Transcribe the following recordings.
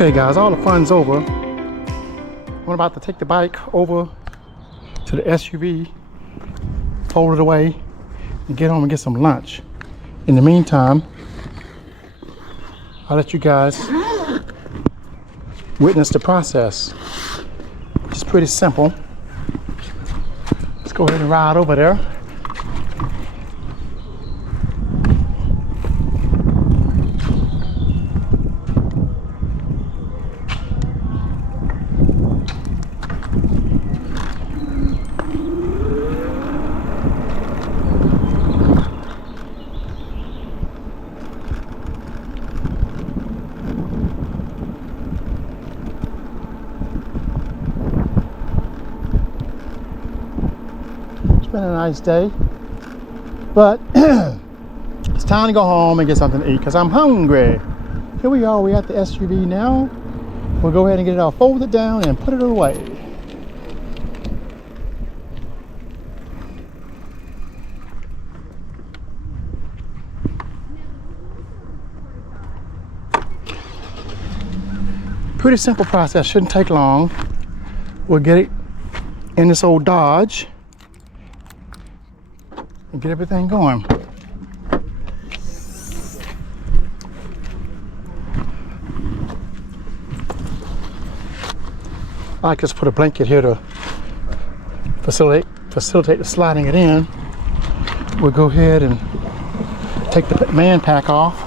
Okay guys, all the fun's over. I'm about to take the bike over to the SUV, fold it away, and get home and get some lunch. In the meantime, I'll let you guys witness the process. It's pretty simple. Let's go ahead and ride over there. It's been a nice day, but it's time to go home and get something to eat because I'm hungry. Here we are, we're at the SUV now. We'll go ahead and get it all folded down and put it away. Pretty simple process, shouldn't take long. We'll get it in this old Dodge and get everything going. I just put a blanket here to facilitate the sliding it in. We'll go ahead and take the man pack off.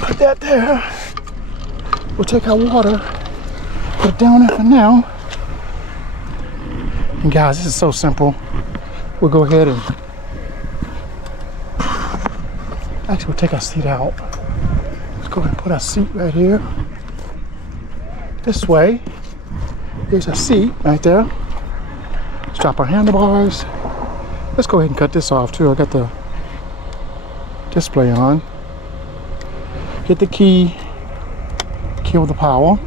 Put that there. We'll take our water, put it down there for now. And guys, this is so simple. We'll go ahead and actually we'll take our seat out. Let's go ahead and put our seat right here. This way. There's a seat right there. Let's drop our handlebars. Let's go ahead and cut this off too. I got the display on. Hit the key, kill the power.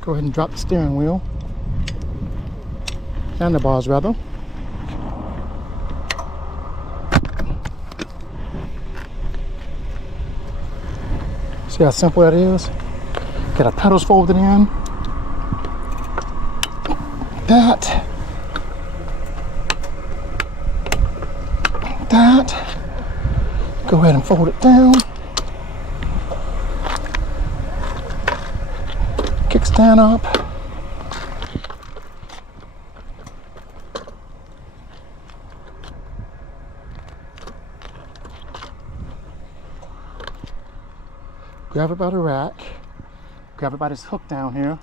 Go ahead and drop the steering wheel. Handlebars rather. See how simple that is? Got our pedals folded in. That. Go ahead and fold it down. Kickstand up. Grab it by the rack. Grab it by this hook down here.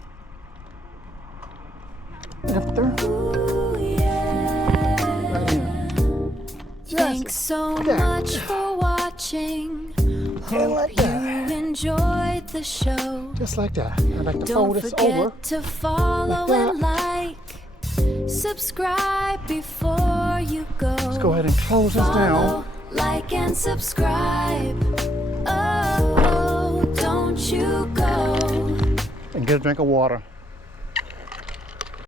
Lifter. Right in. Thanks so much for watching. Hope you enjoyed the show. Just like that. I'd like to fold this over. Don't forget to follow and like. Subscribe before you go. Let's go ahead and close this down. Like and subscribe. Oh, don't you go. And get a drink of water.